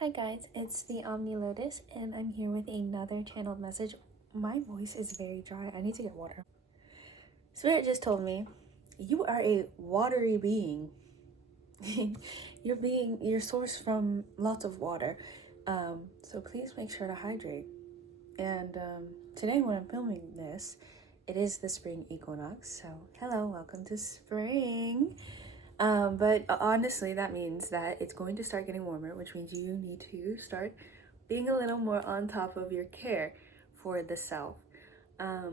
Hi guys, it's the Omni Lotus and I'm here with another channeled message. My voice is very dry. I need to get water. Spirit just told me, you are a watery being. You're sourced from lots of water. So please make sure to hydrate. And today when I'm filming this, it is the spring equinox. So hello, welcome to spring. But honestly, that means that it's going to start getting warmer, which means you need to start being a little more on top of your care for the self. I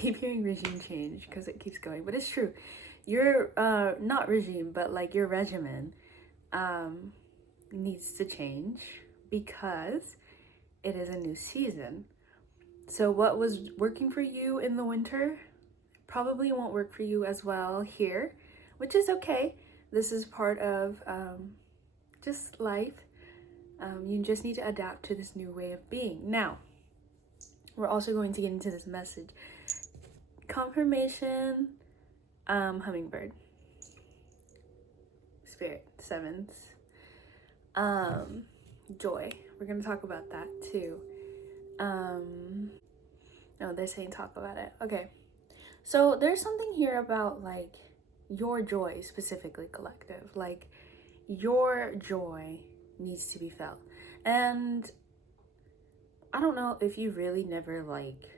keep hearing regime change because it keeps going, but it's true. Your not regime, but like your regimen needs to change because it is a new season. So what was working for you in the winter probably won't work for you as well here, which is okay. This is part of just life. You just need to adapt to this new way of being. Now, we're also going to get into this message. Confirmation, hummingbird, spirit, sevens, joy. We're going to talk about that too. No, they're saying talk about it. Okay. So there's something here about like your joy, specifically collective. Like your joy needs to be felt. And I don't know if you really never like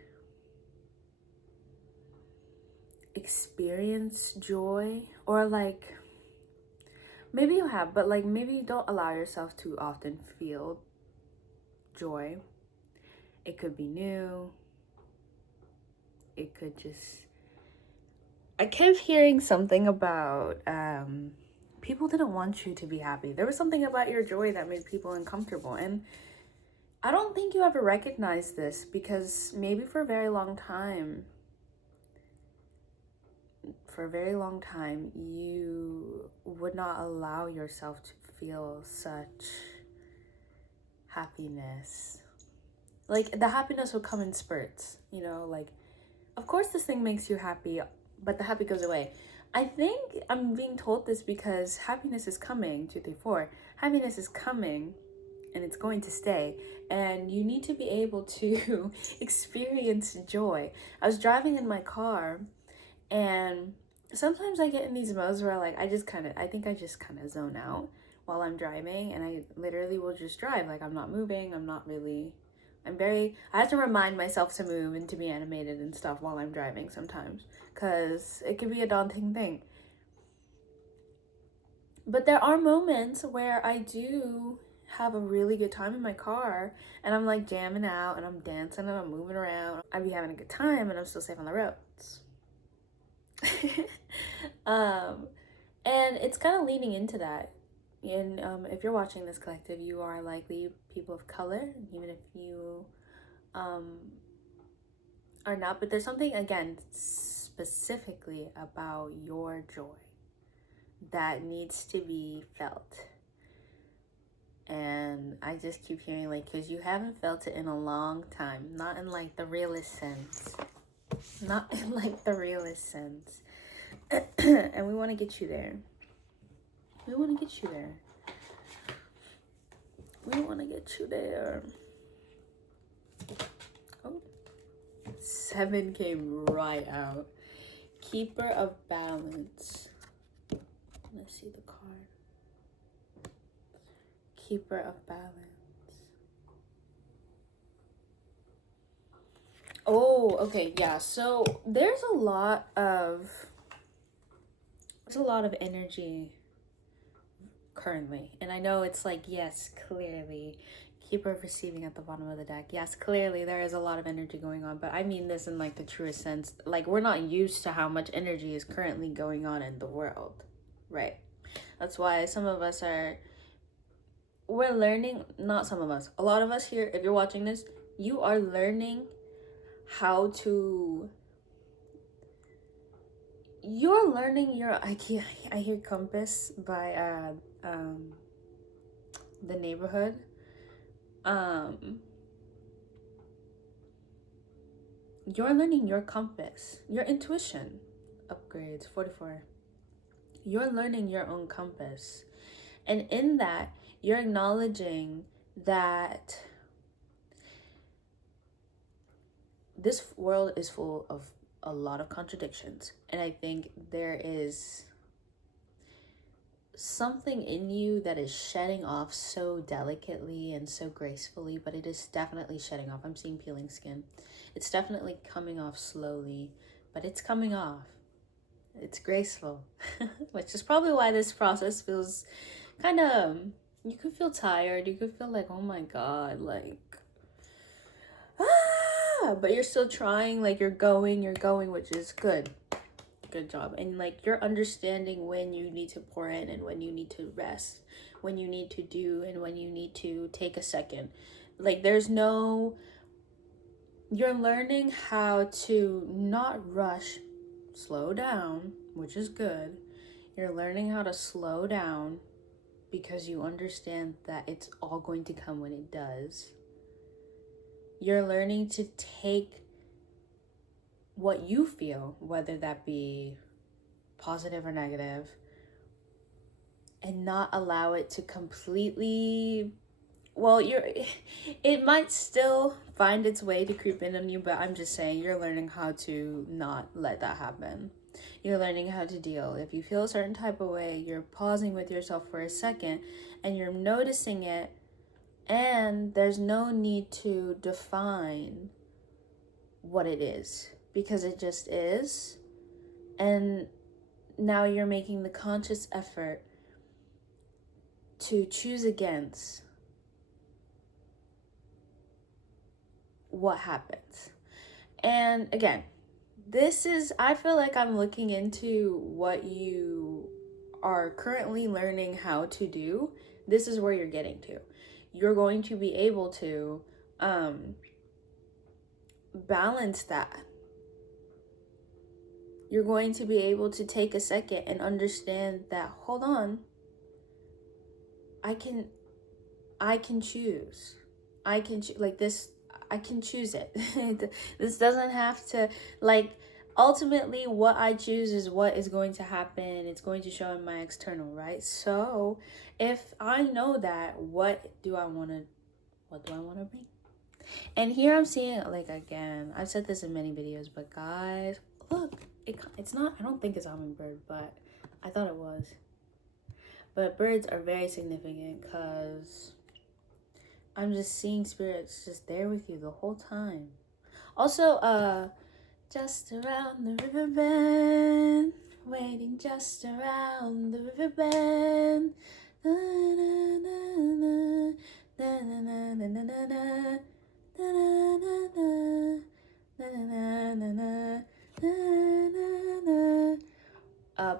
experience joy, or like maybe you have, but like maybe you don't allow yourself to often feel joy. It could be new. It could just, I kept hearing something about people didn't want you to be happy. There was something about your joy that made people uncomfortable, and I don't think you ever recognized this because maybe for a very long time you would not allow yourself to feel such happiness. Like the happiness would come in spurts, you know, like of course this thing makes you happy, but the happy goes away. I think I'm being told this because happiness is coming, 234. Happiness is coming and it's going to stay, and you need to be able to experience joy. I was driving in my car, and sometimes I get in these modes where like I just kind of zone out while I'm driving, and I literally will just drive like I'm not moving. I have to remind myself to move and to be animated and stuff while I'm driving sometimes, because it can be a daunting thing. But there are moments where I do have a really good time in my car, and I'm like jamming out and I'm dancing and I'm moving around. I be having a good time and I'm still safe on the roads. um, and it's kind of leaning into that. And if you're watching this collective, you are likely people of color, even if you are not. But there's something, again, specifically about your joy that needs to be felt. And I just keep hearing like, because you haven't felt it in a long time, not in like the realest sense. Not in like the realest sense. And we want to get you there. We want to get you there. We want to get you there. Oh, 7 came right out. Keeper of balance. Let's see the card. Keeper of balance. Oh, okay, yeah. So there's a lot of energy currently, and I know it's like, yes, clearly keeper of receiving at the bottom of the deck. Yes, clearly there is a lot of energy going on, but I mean this in like the truest sense. Like we're not used to how much energy is currently going on in the world, right? That's why some of us we're learning, not some of us, a lot of us here, if you're watching this, you are learning how to, you're learning your IKEA. I hear Compass by The Neighborhood. You're learning your compass, your intuition upgrades. 44. You're learning your own compass. And in that, you're acknowledging that this world is full of a lot of contradictions. And I think there is something in you that is shedding off so delicately and so gracefully, but it is definitely shedding off. I'm seeing peeling skin. It's definitely coming off slowly, but it's coming off. It's graceful, which is probably why this process feels kind of, you could feel tired. You could feel like, oh my God, like, but you're still trying, like you're going, which is good. Good job. And like you're understanding when you need to pour in and when you need to rest, when you need to do and when you need to take a second. Like there's no, you're learning how to not rush, slow down, which is good. You're learning how to slow down because you understand that it's all going to come when it does. You're learning to take what you feel, whether that be positive or negative, and not allow it to completely, well, it might still find its way to creep in on you, but I'm just saying you're learning how to not let that happen. You're learning how to deal. If you feel a certain type of way, you're pausing with yourself for a second and you're noticing it, and there's no need to define what it is because it just is. And now you're making the conscious effort to choose against what happens. And again, this is, I feel like I'm looking into what you are currently learning how to do. This is where you're getting to. You're going to be able to balance that. You're going to be able to take a second and understand that, hold on, I can choose. I can like this, I can choose it. This doesn't have to, like, ultimately what I choose is what is going to happen. It's going to show in my external, right? So if I know that, what do I want to bring? And here I'm seeing, like, again, I've said this in many videos, but guys, look, it's not, I don't think it's a hummingbird, but I thought it was. But birds are very significant because I'm just seeing spirits just there with you the whole time. Also, just around the river bend, waiting just around the river bend. Na, na, na, na, na, na, na, na, na, na.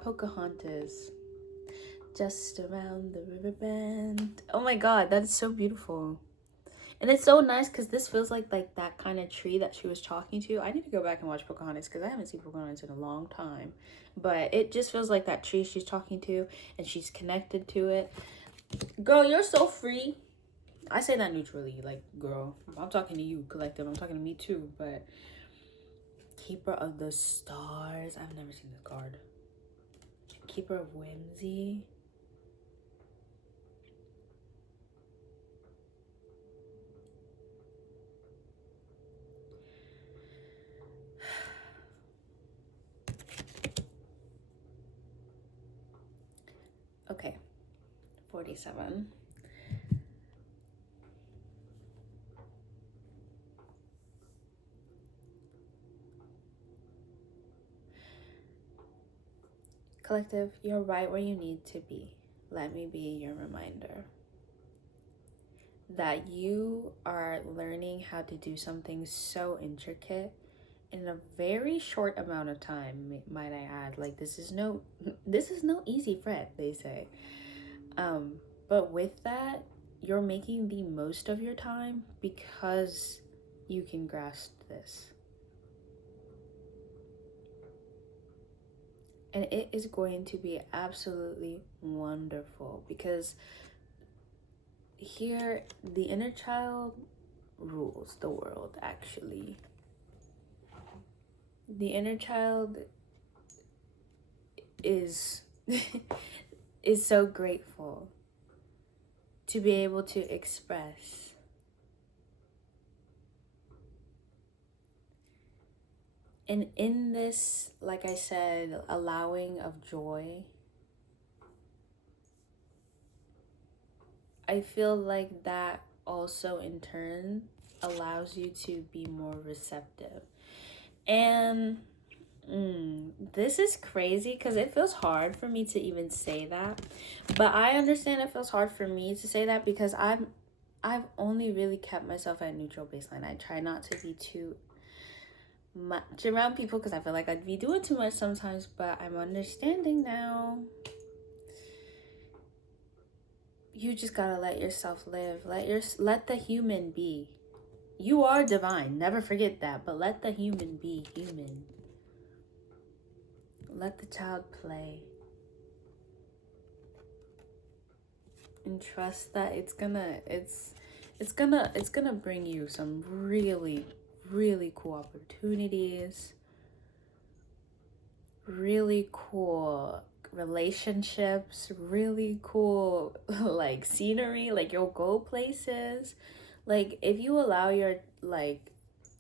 Pocahontas, just around the river bend. Oh my God, that's so beautiful. And it's so nice because this feels like that kind of tree that she was talking to. I need to go back and watch Pocahontas because I haven't seen Pocahontas in a long time. But it just feels like that tree she's talking to and she's connected to it. Girl, you're so free. I say that neutrally, like, girl, I'm talking to you, collective. I'm talking to me too, but Keeper of the Stars. I've never seen this card. Keeper of Whimsy. Okay, 47. Collective, you're right where you need to be. Let me be your reminder that you are learning how to do something so intricate in a very short amount of time, might I add. Like, this is no easy fret, they say. But with that, you're making the most of your time because you can grasp this. And it is going to be absolutely wonderful because here the inner child rules the world, actually. The inner child is is so grateful to be able to express. And in this, like I said, allowing of joy, I feel like that also in turn allows you to be more receptive. And this is crazy because it feels hard for me to even say that. But I understand it feels hard for me to say that because I've only really kept myself at neutral baseline. I try not to be too much around people because I feel like I'd be doing too much sometimes, but I'm understanding now. You just gotta let yourself live. Let the human be. You are divine. Never forget that. But let the human be human. Let the child play. And trust that it's gonna bring you some really, really cool opportunities. Really cool relationships, really cool like scenery, like you'll go places. Like if you allow your light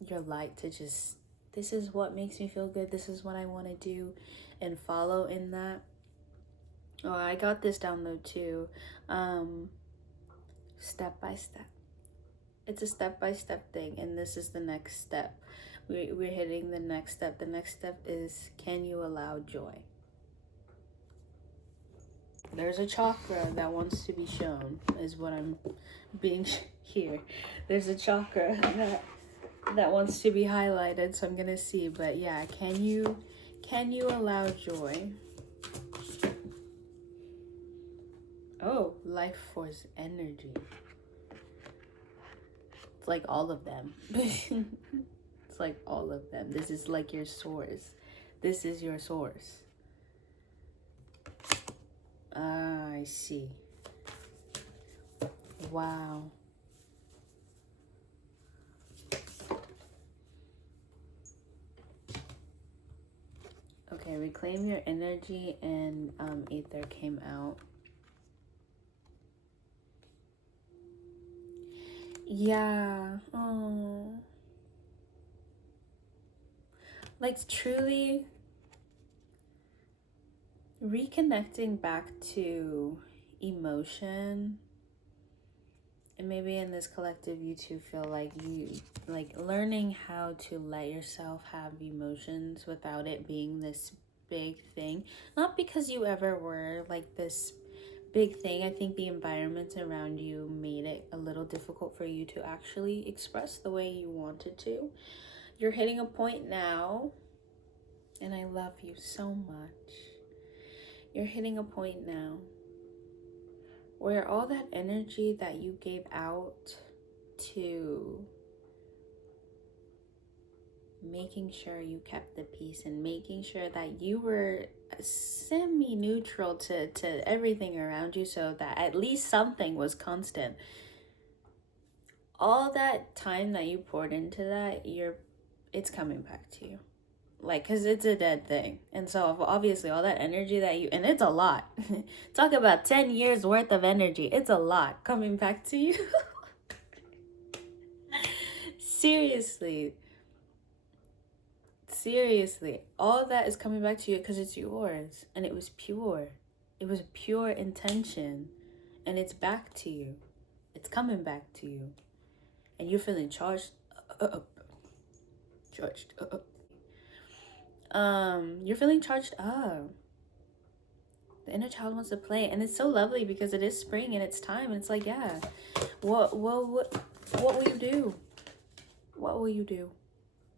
to just, this is what makes me feel good, this is what I want to do, and follow in that. Oh, I got this download too. Step by step. It's a step-by-step thing, and this is the next step. We're hitting the next step. The next step is, can you allow joy? There's a chakra that wants to be shown, is what I'm being here. There's a chakra that wants to be highlighted, so I'm gonna see. But yeah, can you allow joy? Oh, life force energy. It's like all of them. It's like all of them. This is like your source. This is your source. Ah, I see. Wow. Okay, reclaim your energy, and ether came out. Yeah. Oh. Like truly reconnecting back to emotion. And maybe in this collective you two feel like you like learning how to let yourself have emotions without it being this big thing. Not because you ever were like this big thing. I think the environment around you made it a little difficult for you to actually express the way you wanted to. You're hitting a point now, and I love you so much. You're hitting a point now where all that energy that you gave out to making sure you kept the peace and making sure that you were semi-neutral to everything around you, so that at least something was constant. All that time that you poured into that, it's coming back to you. Like, because it's a dead thing. And so obviously all that energy that you, and it's a lot. Talk about 10 years worth of energy. It's a lot coming back to you. Seriously, all that is coming back to you because it's yours, and it was pure. It was pure intention, and it's back to you. It's coming back to you, and you're feeling charged up. You're feeling charged up. The inner child wants to play, and it's so lovely because it is spring and it's time, and it's like, yeah, what will you do? What will you do?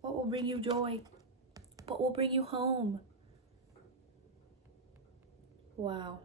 What will bring you joy? What will bring you home? Wow.